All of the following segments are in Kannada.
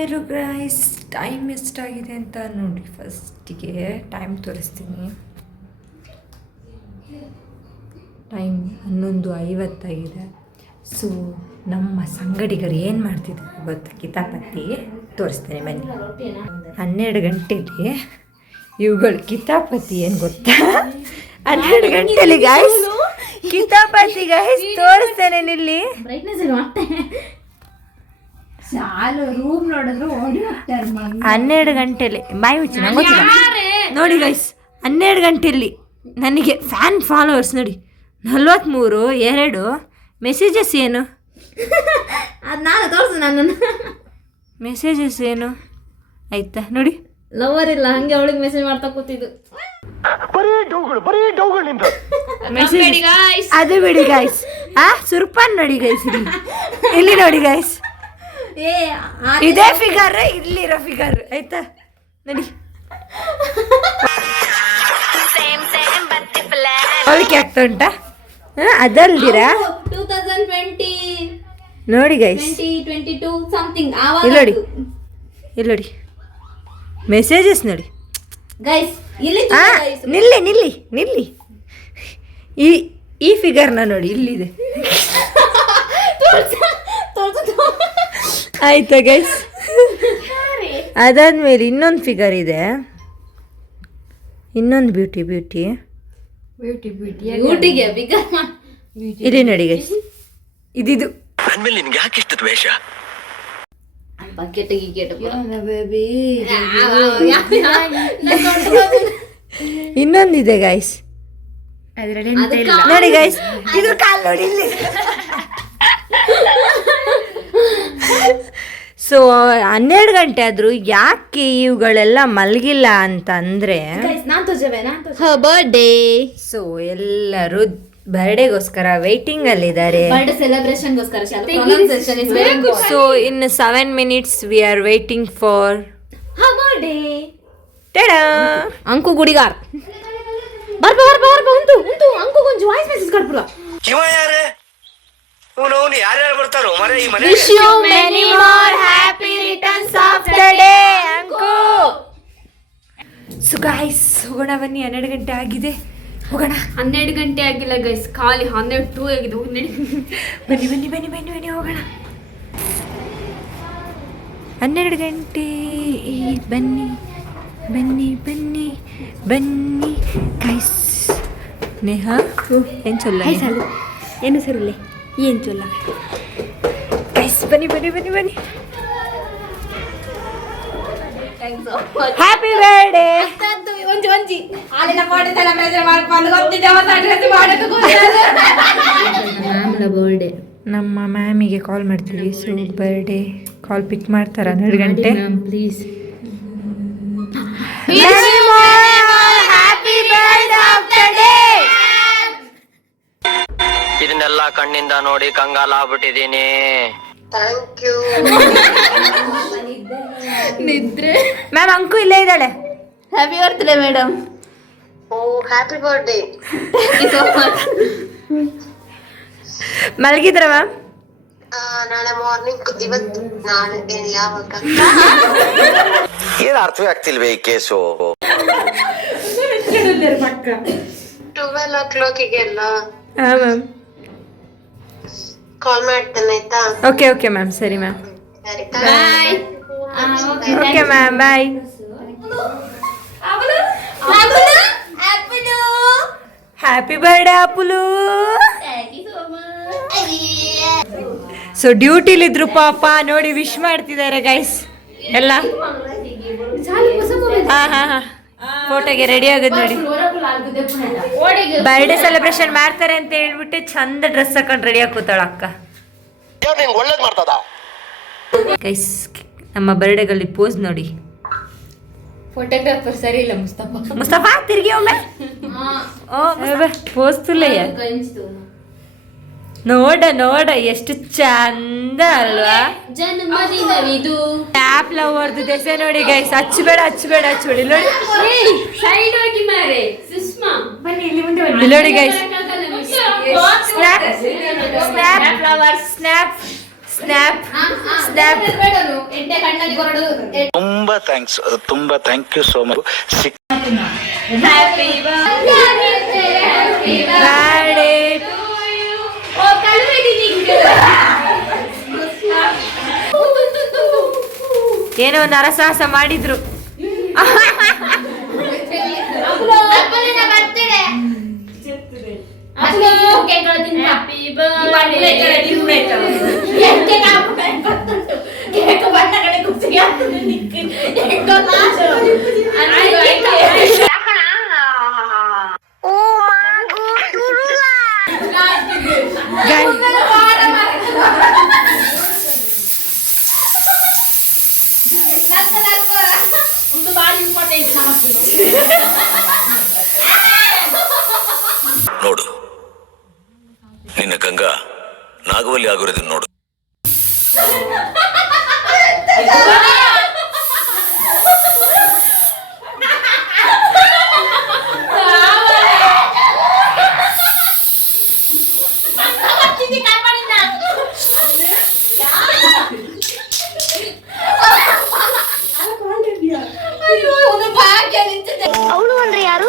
ಹಲೋ ಗೈಸ್, ಟೈಮ್ ಎಷ್ಟಾಗಿದೆ ಅಂತ ನೋಡಿ. ಫಸ್ಟಿಗೆ ಟೈಮ್ ತೋರಿಸ್ತೀನಿ. ಟೈಮ್ 11:50 ಸೊ ನಮ್ಮ ಸಂಗಡಿಗರು ಏನು ಮಾಡ್ತಿದ್ದಾರೆ ಇವತ್ತು ಕಿತಾಪತಿ ತೋರಿಸ್ತೇನೆ ಬನ್ನಿ. 12 ಗಂಟೆಗೆ ಇವುಗಳು ಕಿತಾಪತಿ ಏನು ಗೊತ್ತಾ, 12 ಗಂಟೆಲಿ ಗಾಯ್ಸ್ ಕಿತಾಪತಿ ಗಾಯ್ಸ್ ತೋರಿಸ್ತೇನೆ ನಿಲ್ಲಿ. ರೂಮ್ ನೋಡಿದ್ರು ಓಡಿ ಹೋಗ್ತಾರೆ. 12 ಗಂಟೆಲಿ ಬಾಯಿ ಮುಚ್ಚಿ ನಂಗೆ ಗೊತ್ತಿಲ್ಲ ನೋಡಿ ಗೈಸ್. 12 ಗಂಟೆಯಲ್ಲಿ ನನಗೆ ಫ್ಯಾನ್ ಫಾಲೋವರ್ಸ್ ನೋಡಿ 43 ಮೆಸೇಜಸ್ ಏನು ಅದು ನಾನು ತೋರಿಸು ನನ್ನನ್ನು ಮೆಸೇಜಸ್ ಏನು ಆಯ್ತಾ ನೋಡಿ. ಲವರ್ ಇಲ್ಲ ಹಂಗೆ ಅವಳಿಗೆ ಮೆಸೇಜ್ ಮಾಡ್ತಾ ಕೂತಿದ್ದು. ಮೆಸೇಜ್ ಅದು ಬಿಡಿ ಗೈಸ್. ಸುರ್ಪಾನ್ ನೋಡಿ ಗೈಸ್, ಇಲ್ಲಿ ನೋಡಿ ಗೈಸ್, ಇದೇ ಫಿಗರ್ ಇಲ್ಲಿರೋ ಫಿಗರ್ ಆಯ್ತಾ ನೋಡಿ. ಅವಳಿಗೆ ಆಗ್ತಾ ಉಂಟಾ ಅದಲ್ದಿರಾ 2020 ನೋಡಿ ಗೈಸ್, 2022 ಸಮಥಿಂಗ್ ಇಲ್ಲಿ ನೋಡಿ ಮೆಸೇಜಸ್ ನೋಡಿ ಗೈಸ್. ಇಲ್ಲಿ ನಿಲ್ಲಿ ನಿಲ್ಲಿ ನಿಲ್ಲಿ, ಈ ಫಿಗರ್ನ ನೋಡಿ ಇಲ್ಲಿದೆ ಆಯ್ತಾ ಗೈಸ್. ಅದಾದ್ಮೇಲೆ ಇನ್ನೊಂದು ಫಿಗರ್ ಇದೆ, ಇನ್ನೊಂದು ಬ್ಯೂಟಿ ಇಲ್ಲಿ ನೋಡಿ ಗೈಸ್. ಇದಿದು ನಿನ್ಗೆ ಯಾಕೆ ಇಷ್ಟ ದ್ವೇಷ? ಇನ್ನೊಂದಿದೆ ಗೈಸ್, ನೋಡಿ ಗೈಸ್, ಇದು ಕಾಲ್ ನೋಡಿ ಇಲ್ಲಿ. ಸೊ 12 ಗಂಟೆ ಆದರೂ ಯಾಕೆ ಇವುಗಳೆಲ್ಲ ಮಲಗಿಲ್ಲ ಅಂತ ಅಂದರೆ ಬರ್ಡೇ. ಸೊ ಎಲ್ಲರೂ ಬರ್ಡೇಗೋಸ್ಕರ ವೇಟಿಂಗ್ ಅಲ್ಲಿದ್ದಾರೆ. So in 7 minutes we are waiting for Anku Gudigar. ಬರ್ಬ ಅಂಕು ಕೊಂಚ ವಾಯ್ಸ್ ಮೆಸೇಜ್ ಕಟ್ಬಿಡ. ಯಾರ್ಯಾರು ಬರ್ತಾರೋ ಮರೆ ಈ ಮನೆ. Wish you many more happy returns of the day Anku. So guys ಹೋಗೋಣ ಬನ್ನಿ, 12 ಗಂಟೆ ಆಗಿದೆ, ಹೋಗೋಣ. 12 ಗಂಟೆ ಆಗಿಲ್ಲ ಗೈಸ್, ಖಾಲಿ 12 ಆಗಿದೆ. ಬನ್ನಿ ಹೋಗೋಣ. 12 ಗಂಟೆ ಬನ್ನಿ ಗೈಸ್. ನೇಹಾ ಏನು ಚೊಲ್ಲ ಏನು ಸರಿಲ್ಲ ಏನು ಚೊಲ್ಲ ಗೈಸ್. ಬನ್ನಿ ಹ್ಯಾಪಿ ಬರ್ಡೇ. ಒಂಜಿ ಹಾಲಿನ ಬಾಡಿ ಸೆಲೆಬ್ರೇಷನ್ ಮಾಡ್ಕೊಂಡು ಗೊತ್ತಿದ್ದೆ ಬರ್ಡೇ. ನಮ್ಮ ಮ್ಯಾಮಿಗೆ ಕಾಲ್ ಮಾಡ್ತೀವಿ. ಸೊ ಬರ್ಡೇ ಕಾಲ್ ಪಿಕ್ ಮಾಡ್ತಾರ 12 ಗಂಟೆ ಪ್ಲೀಸ್. ಇದನ್ನೆಲ್ಲ ಕಣ್ಣಿಂದ ನೋಡಿ ಕಂಗಾಲ ಆಗ್ಬಿಟ್ಟಿದೀನಿ. Thank you. ನಿದ್ರೆ ಮ್ಯಾಮ್ ಅಂಕು ಇಲ್ಲೇ ಇದ್ದಾಳೆ. Happy birthday madam. Oh happy birthday. ಮಲಗಿದ್ರ ಮ್ಯಾಮ್? ನಾಳೆ ಮಾರ್ನಿಂಗ್. ಇವತ್ತು ನಾಳೆ ಯಾವಾಗ ಏನ್ ಅರ್ಥವೇ ಆಗ್ತಿಲ್ವೇ ಈ ಕೇಸು? 12 o'clockಗೆಲ್ಲ ಹಾಂ ಮ್ಯಾಮ್ ಕಾಲ್ ಮಾಡ್ತೇನೆ ಆಯ್ತಾ? ಓಕೆ ಮ್ಯಾಮ್, ಸರಿ ಮ್ಯಾಮ್. ಸರಿ bye. Okay ma'am, bye. Happy birthday ಅಪ್ಪುಲು. ಸೊ ಡ್ಯೂಟಿಲಿದ್ರು ಪಾಪ ನೋಡಿ ವಿಶ್ ಮಾಡ್ತಿದ್ದಾರೆ ಗೈಸ್ ಎಲ್ಲ. ಹಾಂ ಫೋಟೋಗೆ ರೆಡಿ ಆಗೋದು ನೋಡಿ. ಬರ್ಡೇ ಸೆಲೆಬ್ರೇಷನ್ ಮಾಡ್ತಾರೆ ಅಂತ ಹೇಳ್ಬಿಟ್ಟು ಚಂದ ಡ್ರೆಸ್ ಹಾಕೊಂಡು ರೆಡಿ ಆಗಿ ಕೂತಾಳ ಅಕ್ಕ ಗೈಸ್. ನಮ್ಮ ಬರ್ಡೇಗಳಲ್ಲಿ ಪೋಸ್ ನೋಡಿ. ಫೋಟೋಗ್ರಾಫರ್ ಸರಿ ಇಲ್ಲ ಮುಸ್ತಫಾ ತಿರ್ಗಿ ಒಮ್ಮೆ ಪೋಸ್ ತುಲೆಯ ನೋಡ ಎಷ್ಟು ಚಂದ ಅಲ್ವಾ. ಜನ್ಮದಿನವಿದು ಟ್ಯಾಪ್ ಲವರ್ದು ದೆಸೆ ನೋಡಿ ಗೈಸ್. ಹಚ್ಚಬೇಡ ನೋಡಿ. ಸೈಡ್ ಹೋಗಿ ಮಾರೆ ಸುಷ್ಮಾ ಬನ್ನಿ ಇಲ್ಲಿ ಮುಂದೆ ಬನ್ನಿ. ನೋಡಿ guys, snap flower snap snap. ಎಣ್ಣೆ ಕಣ್ಣಲ್ಲಿ ಕೊರಡು. ತುಂಬಾ thank you so much. Happy birthday. Oh ಕಳುಹಿಡಿ ನಿಂಗೆ. ಏನೋ ಒಂದು ಅರಸಾಹಸ ಮಾಡಿದ್ರು. ಅಪ್ಪನಿನ ಬರ್ತಡೆ. ಅಪ್ಪು ಕೇಕ್ ತಿನ್ನು. Happy birthday. ಕೇಕ್ ಕಾಪುಂಟು. ಕೇಕ್ ಬಣ್ಣ ಕಡೆ ಕುಸಿಗೆ ಆಗ್ತದೆ ನಿಕ್ಕೆ. Cake last. ಓ ಮಾಗು ತುರುಳ. ಒಂದು ಬಾರಿ ಇಂಪಾರ್ಟೆಂಟ್ ನೋಡು ನಿನ್ನ ಗಂಗಾ ನಾಗವಲ್ಲಿ ಆಗಿರೋದನ್ನ ನೋಡು. ಅವಳು ಅಂದ್ರೆ ಯಾರು?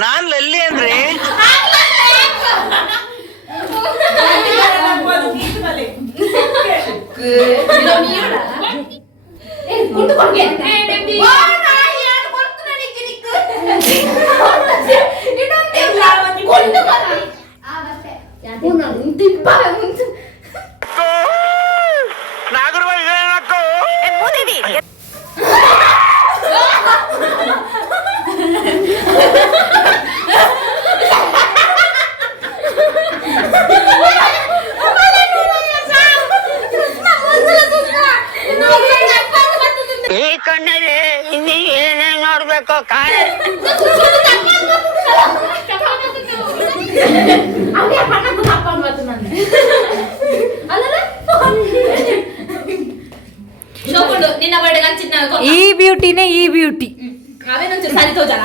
ನಾನ್ ಲಲ್ಲಿ ಅಂದ್ರೆ ಈ ಕಣ್ಣಲ್ಲಿ ಇನ್ನೀ ಏನೇನ್ ನೋಡ್ಬೇಕು ಕಾಣ. ನಿನ್ನ ಬರ್ಡೇ ಹಂಚಿನ ಈ ಬ್ಯೂಟಿನೇ ಈ ಬ್ಯೂಟಿ. ಅವೇನೊಂಚೂರು ಸರಿ ತೋಜನ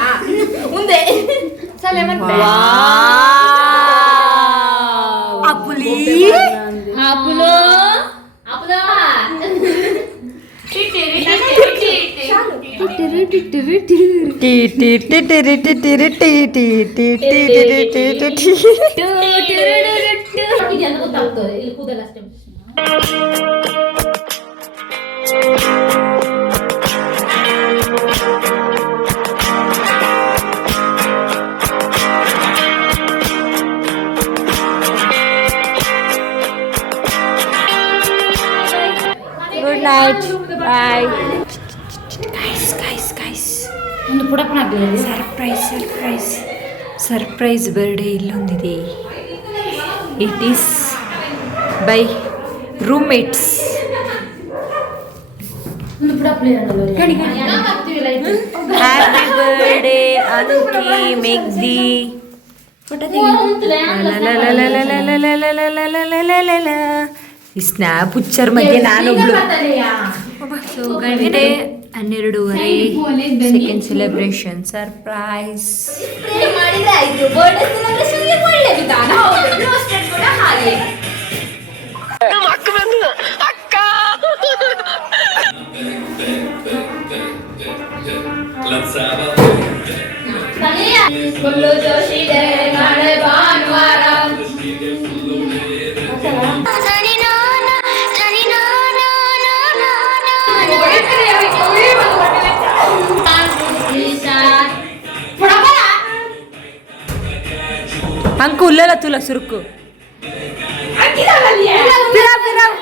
ಮುಂದೆ ಅಪ್ಪುಲಿ ಅಪುಲೋ ಅಪುಲೋ ಗೊತ್ತಾಗ್ತದೆ ಇಲ್ಲಿ ಕೂದಲ ಅಷ್ಟೇ. Good night bye. ಗೈಸ್ ಒಂದು ಪುಡಪಣ ಆಗಲಿ. ಸರ್ಪ್ರೈಸ್ ಬರ್ಡೇ ಇಲ್ಲೊಂದಿದೆ. It is by roommates. ಒಂದು ಪುಡಪಣ ಹ್ಯಾಪಿ ಬರ್ಡೇ ಅನುಕಿ ಮೆಗ್ದಿ. ಈ ಸ್ನ್ಯಾಪ್ ಹುಚ್ಚರ್ ಮಧ್ಯೆ ನಾನೊಬ್ಳು. ಸೊ ಗಂಟೆ 12:30 ಸೆಕೆಂಡ್ ಸೆಲೆಬ್ರೇಷನ್ ಸರ್ಪ್ರೈಸ್. ಮಾಡಿದ್ರೆ ಆಯ್ತು. ಬರ್ಡೇ ಸೆಲೆಬ್ರೇಷನ್ ಒಳ್ಳೆ ವಿಧಾನ. ಹೌದು ರೋಸ್ಟೆಡ್ ಕೂಡ ಹಾಗೆ. ಫುಲ್ಲು ಜೋಶಿದೆ ನಾಳೆ ಭಾನುವಾರ. ಅಂಕು ಉಲ್ಲಲ ತುಲ ಸುರುಕು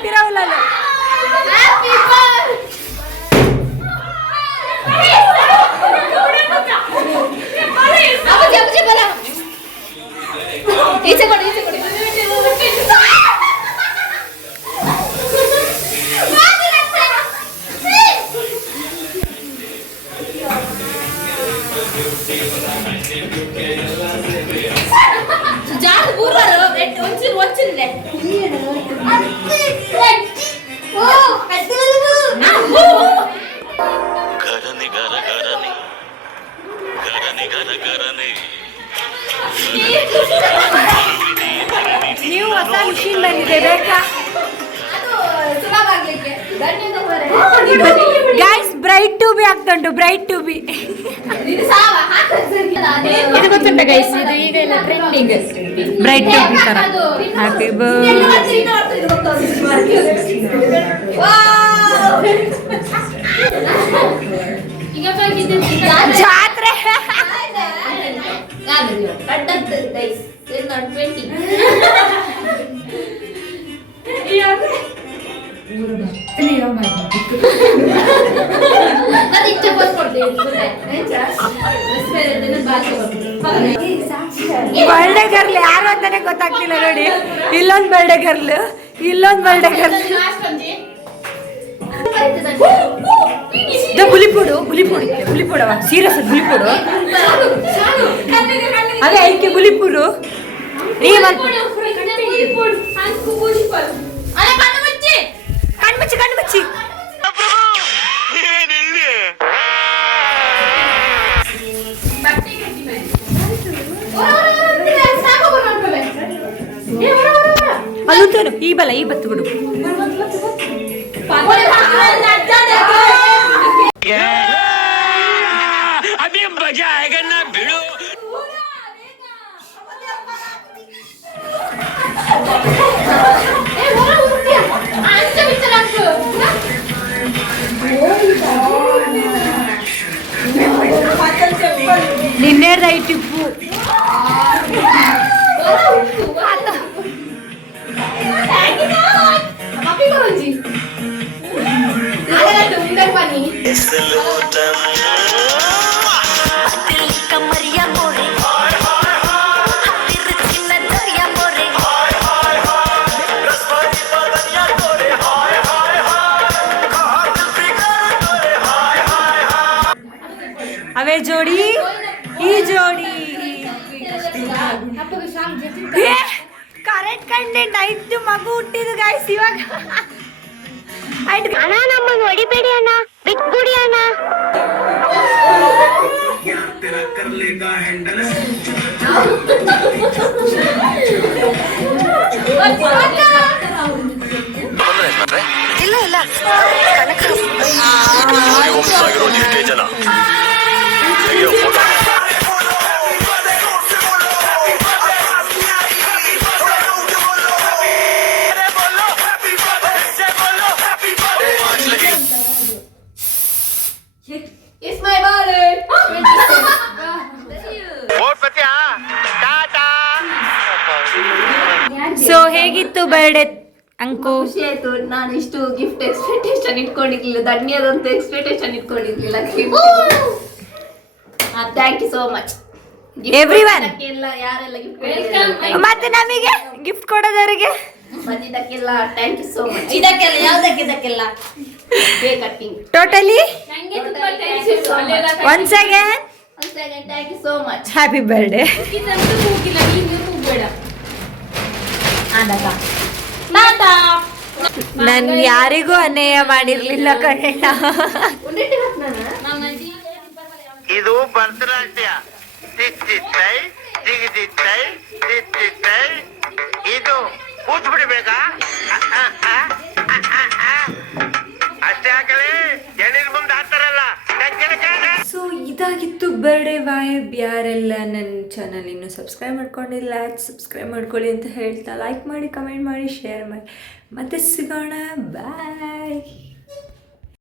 ಪಿರಾ ಉಲ್ಲಲ. ಈಚೆ ಕೊಡಿ ಈಚೆ ಕೊಡಿ. ಜಾಗ ಬೂರ್ವಾರು ಒಂಚಿನ ಗೈಸ್ ಬ್ರೈಟ್ ಟು ಬಿ ಆಗ್ತಾ ಉಂಟು, ಬ್ರೈಟ್ ಟು ಬಿ. ಇದು ಗೊತ್ತುಂಟ ಗೈಸ್, ಇದು ಈಗ ಎಲ್ಲ ಟ್ರೆಂಡಿಂಗ್. ಬ್ರೈಟ್ ಟು ಬಿ ತರ. ಹ್ಯಾಪಿ ಜಾತ್ರೆ. ಬರ್ಡೇ ಗರ್ಲ್ ಯಾರು ಅಂತಾನೆ ಗೊತ್ತಾಗ್ತಿಲ್ಲ ನೋಡಿ. ಇಲ್ಲೊಂದು ಬರ್ಡೇ ಗರ್ಲ್, ಇಲ್ಲೊಂದು ಬರ್ಡೇ ಗರ್ಲ್. ಗುಲಿಪುಡು ಗುಲಿಪುಡು ಗುಲಿಪುಡವ ಸೀರಿಯಸ್ ಗುಲಿಪುಡು ಅದೇ ಐಕೆ ಗುಲಿಪುಡು ನೀ ಕಣ್ಮುಚ್ಚಿ ಕಣ್ಮುಚ್ಚಿ. ಅಲ್ಲುತ್ತೇನು ಈ ಬಲ ಈ ಬತ್ತು ಬಿಡು. ಅಭಿ ಮಜಾ ಆएगा ना भिड़ो. ನಿನ್ನೆದ ಈ ಟಿಪ್ಪು ಅವೇ ಜೋಡಿ ಈ ಜೋಡಿ ಕರೆಕ್ಟ್ ಕಂಟೆಂಟ್ ಆಯ್ತು. ಮಗು ಹುಟ್ಟಿದ್ದು ಗಾಯ್ಸ್ ಇವಾಗ. ಅಣ್ಣ ನಮ್ಮನ್ನ ಹೊಡಿಬೇಡಿ ಅಣ್ಣ, ಬಿಟ್ಬಿಡಿ ಅಣ್ಣ. ಇಲ್ಲ ಇಲ್ಲ ಜನ It's my birthday. ಸೊ ಹೇಗಿತ್ತು ಬರ್ಡೇ ಅಂಕು? ಖುಷಿ ಆಯ್ತು. ನಾನು ಇಷ್ಟು ಗಿಫ್ಟ್ ಎಕ್ಸ್ಪೆಕ್ಟೇಷನ್ ಇಟ್ಕೊಂಡಿರ್ಲಿಲ್ಲ, ಧನ್ಯದಂತ ಎಕ್ಸ್ಪೆಕ್ಟೇಷನ್ ಇಟ್ಕೊಂಡಿರ್ಲಿಲ್ಲ. Thank you so much everyone. ಯಾರೆಲ್ಲ ಗಿಫ್ಟ್ ಮತ್ತೆ ನಮಗೆ ಗಿಫ್ಟ್ ಕೊಡೋದವರಿಗೆ ಬಂದಿದ್ದಕ್ಕೆಲ್ಲ ಥ್ಯಾಂಕ್ ಯು ಸೋ ಮಚ್. ಇದಕ್ಕೆಲ್ಲ ಯಾವುದಕ್ಕಿದ್ದಕ್ಕೆಲ್ಲ cake cutting totally once again thank you so much. Happy birthday. ನಾನು ಯಾರಿಗೂ ಅನ್ಯಾಯ ಮಾಡಿರ್ಲಿಲ್ಲ ಕಣಣ್ಣ. ಇದು ಭರತನಾಟ್ಯ. ತಿತ್ತಿತ್ತೈ ಜಿಗಿದಿತ್ತೈ ತಿತ್ತಿತ್ತೈ. ಇದು ಕೂತ್ಬಿಡ್ಬೇಕಾ? ಅಷ್ಟೇ ಹಾಕಲೇ, ಎಣ್ಣೀರ್ ಮುಂದೆ ಹಾಕ್ತಾರಲ್ಲ. ಸೊ ಇದಾಗಿತ್ತು ಬರ್ಡೇ ವೈಬ್. ಯಾರೆಲ್ಲ ನನ್ನ ಚಾನಲ್ ಇನ್ನೂ ಸಬ್ಸ್ಕ್ರೈಬ್ ಮಾಡ್ಕೊಂಡಿಲ್ಲ ಸಬ್ಸ್ಕ್ರೈಬ್ ಮಾಡ್ಕೊಳ್ಳಿ ಅಂತ ಹೇಳ್ತಾ, ಲೈಕ್ ಮಾಡಿ, ಕಮೆಂಟ್ ಮಾಡಿ, ಶೇರ್ ಮಾಡಿ. ಮತ್ತೆ ಸಿಗೋಣ. ಬಾಯ್.